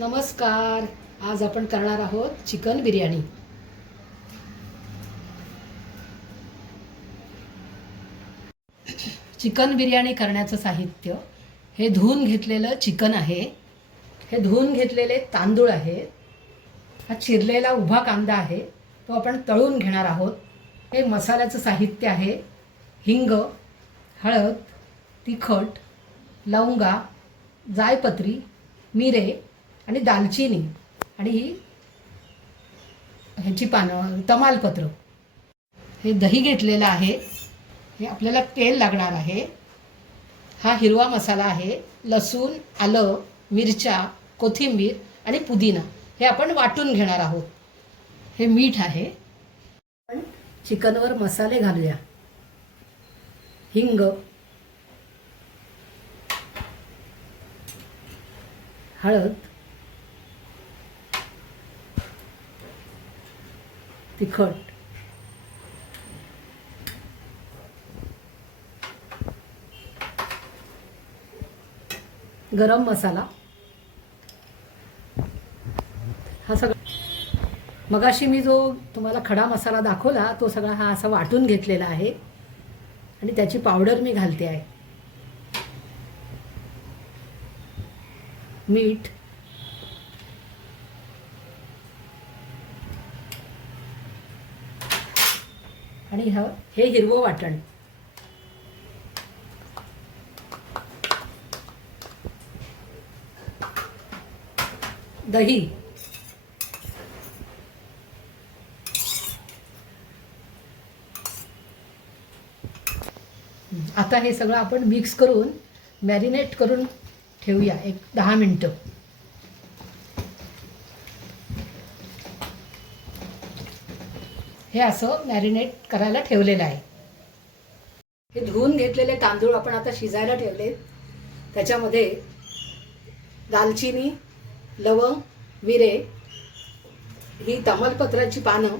नमस्कार. आज आपण करणार आहोत चिकन बिर्याणी. चिकन बिर्याणी करण्याचं साहित्य हे धुवून घेतलेलं चिकन आहे, हे धुवून घेतलेले तांदूळ आहेत, हा चिरलेला उभा कांदा आहे, तो आपण तळून घेणार आहोत. हे मसाल्याचं साहित्य आहे: हिंग, हळद, तिखट, लवंगा, जायपत्री, मिरे आणि दालचिनी आणि ह्याची पानं, तमालपत्र. हे दही घेतलेलं आहे, हे आपल्याला तेल लागणार आहे. हा हिरवा मसाला आहे, लसूण, आलं, मिरच्या, कोथिंबीर आणि पुदिना हे आपण वाटून घेणार आहोत. हे मीठ आहे. आपण चिकनवर मसाले घालूया. हिंग, हळद, तिखट, गरम मसाला. हा सगळा मगाशी मी जो तुम्हाला खडा मसाला दाखवला तो सगळा हा असा वाटून घेतलेला आहे आणि त्याची पावडर मी घालते आहे. मीठ, आणि हे हिरवं वाटण. दही, आता हे सगळं आपण मिक्स करून मॅरिनेट करून ठेवूया एक 10 मिनिटं. हे असं मॅरिनेट करायला ठेवलेलं आहे. हे धुवून घेतलेले तांदूळ आपण आता शिजायला ठेवले. त्याच्यामध्ये दालचिनी, लवंग, मिरे, ही तमालपत्राची पानं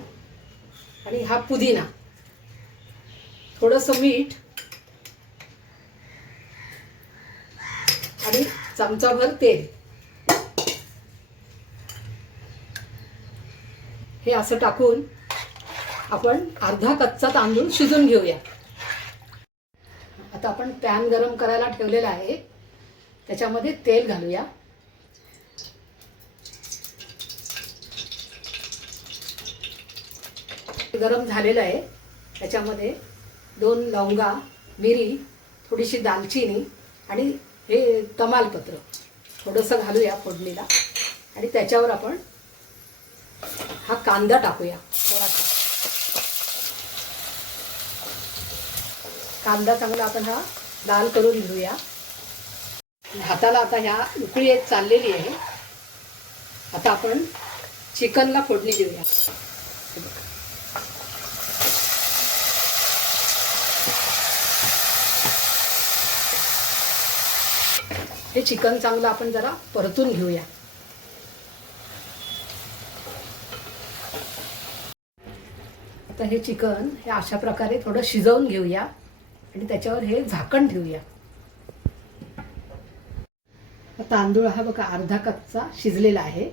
आणि हा पुदिना, थोडंसं मीठ आणि चमचाभर तेल, हे असं टाकून आपण अर्धा कच्चा तांदूळ शिजून घेऊया. आता आपण पॅन गरम करायला ठेवलेला आहे, त्याच्यामध्ये तेल घालूया. गरम झालेलं आहे. त्याच्यामध्ये 2 लवंगा, मिरी, थोडीशी दालचिनी आणि हे तमालपत्र थोडंसं घालूया फोडणीला. आणि त्याच्यावर आपण हा कांदा टाकूया. थोडासा कांदा चांगला आपण हा लाल करून घेऊया. भाताला आता ह्या उकळी एक चाललेली आहे. आता आपण चिकनला फोडणी देऊया. हे चिकन चांगलं आपण जरा परतून घेऊया. आता हे चिकन हे अशा प्रकारे थोडं शिजवून घेऊया आणि त्याच्यावर हे झाकण ठेवूया. तांदूळ हा बघा अर्धा कच्चा शिजलेला आहे.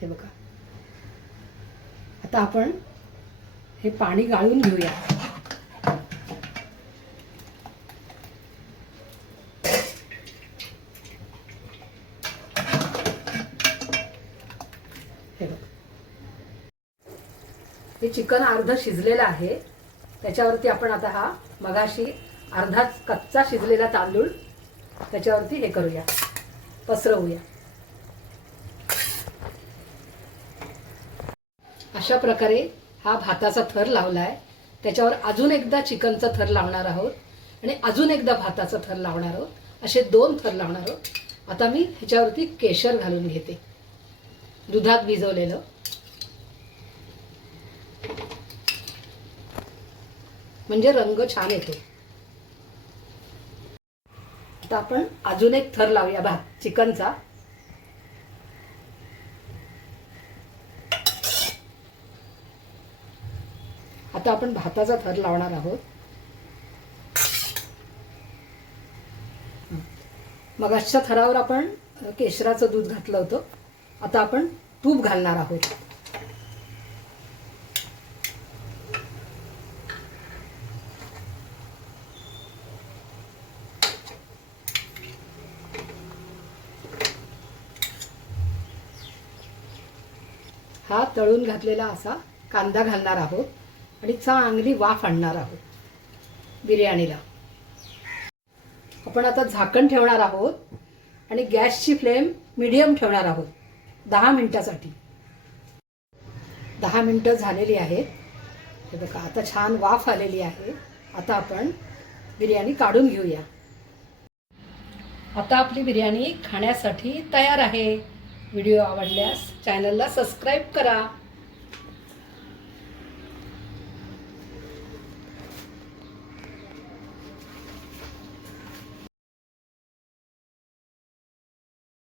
हे बघा. आता आपण हे पाणी गाळून घेऊया. हे बघा. हे चिकन अर्ध शिजलेलं आहे. त्याच्यावरती आपण आता हा मगाशी अर्धा कच्चा शिजलेला तांदूळ त्याच्यावरती हे करूया, पसरवूया. अशा प्रकारे हा भाताचा थर लावलाय. त्याच्यावर अजून एकदा चिकनचा थर लावणार आहोत आणि अजून एकदा भाताचा थर लावणार आहोत. असे 2 थर लावणार आहोत. आता मी ह्याच्यावरती केशर घालून घेते, दुधात भिजवलेलं. म्हणजे रंग छान येतो. आता आपण अजून एक थर लावूया भात चिकनचा. आता आपण भाताचा थर लावणार आहोत. मगाच्या थरावर आपण केशराचं दूध घातलं होतं. आता आपण तूप घालणार आहोत. हा तळून घातलेला असा कांदा घालणार आहोत आणि चांगली वाफ आणणार आहोत बिर्याणीला. आपण आता झाकण ठेवणार आहोत आणि गॅसची फ्लेम मीडियम ठेवणार आहोत 10 मिनिटासाठी. 10 मिनिटं झालेली आहेत. हे बघा आता छान वाफ आलेली आहे. आता आपण बिर्याणी काढून घेऊया. आता आपली बिर्याणी खाण्यासाठी तयार आहे. व्हिडिओ आवडल्यास चॅनलला सबस्क्राईब करा.